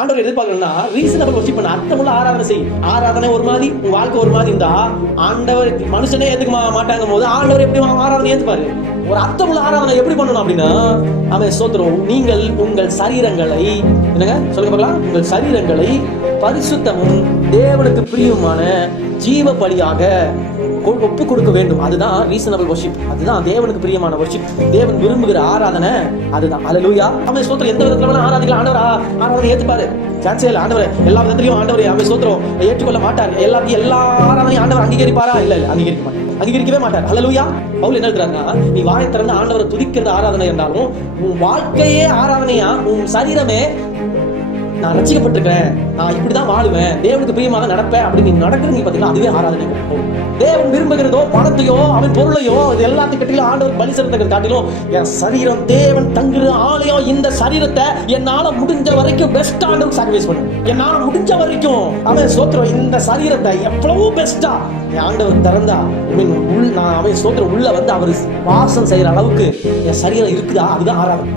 ஆண்டவர் எதிர்பார்க்கணும்னா reasonable worship பண்ண, அர்த்தமுள்ள ஆராதனை செய். ஆராதனை ஒரு மாதிரி, உங்க வாழ்க்கை ஒரு மாதிரி இருந்தா ஆண்டவர் மனுஷனே ஏத்துக்க மாட்டாங்க போது ஆண்டவர் எப்படி ஆராதனை ஏத்துப்பாரு? ஒரு அர்த்தமுள்ள ஆராதனை எப்படி பண்ணணும் அப்படின்னா, அவன் ஸ்தோத்திரம், நீங்கள் உங்கள் சரீரங்களை என்னங்க சொல்லுங்க பார்க்கலாம், உங்கள் சரீரங்களை பரிசுத்தமும் தேவனுக்கு பிரியமான ஜீவ பலியாக ஒப்பு கொடுக்க வேண்டும். அதுதான் ரீசனபிள் வொர்ஷிப். அதுதான் தேவனுக்கு பிரியமான வொர்ஷிப். தேவன் விரும்புகிற ஆராதனை அதுதான். அல்லேலூயா. அவன் ஸ்தோத்திரம். எந்த விதத்துல ஆராதிக்கலாம் ஆண்டவர் ஆராதனை ஏத்துப்பாரு. சான்ஸே இல்லை. ஆண்டவர் எல்லா விதத்திலையும் ஆண்டவர் அவன் ஸ்தோத்திரம் ஏற்றுக்கொள்ள மாட்டார். எல்லா ஆராதனையும் ஆண்டவர் அங்கீகரிப்பாரா? இல்ல அங்கீகரிக்க மாட்டார், அங்கீகரிக்கவே மாட்டார். அல்லேலூயா. பவுல் என்ன எழுதுறாருன்னா, நீ வாயை திறந்து ஆண்டவரை துதிக்கிறது ஆராதனை என்றாலும் உன் வாழ்க்கையே ஆராதனையா, உன் சரீரமே நான் ரட்சிக்கப்பட்டிருக்கேன், நான் இப்படிதான் வாழுவேன், தேவனுக்கு பிரியமாக நடப்பேன் அப்படின்னு நீங்க நடக்குறீங்க பாத்தீங்கன்னா, அதுவே ஆராதனை. தேவன் விரும்புகிறதோ பணத்தையோ அவன் பொருளையோ இது எல்லாத்தையும் கட்டிலும் ஆண்டவர் பலி செலுத்துகிறது காட்டிலும் என் சரீரம் தேவன் தங்குற ஆலயம். இந்த சரீரத்தை என்னால முடிஞ்ச வரைக்கும் பெஸ்ட் ஆண்டவர் சாக்ரிஃபைஸ் பண்ணு. என்னால முடிஞ்ச வரைக்கும் அவன் சோத்திரம் இந்த சரீரத்தை எவ்வளவு பெஸ்டா என் ஆண்டவர் திறந்தா நான் அவன் சோத்திரம் உள்ள வந்து அவர் வாசம் செய்யற அளவுக்கு என் சரீரம் இருக்குதா, அதுதான் ஆராதனை.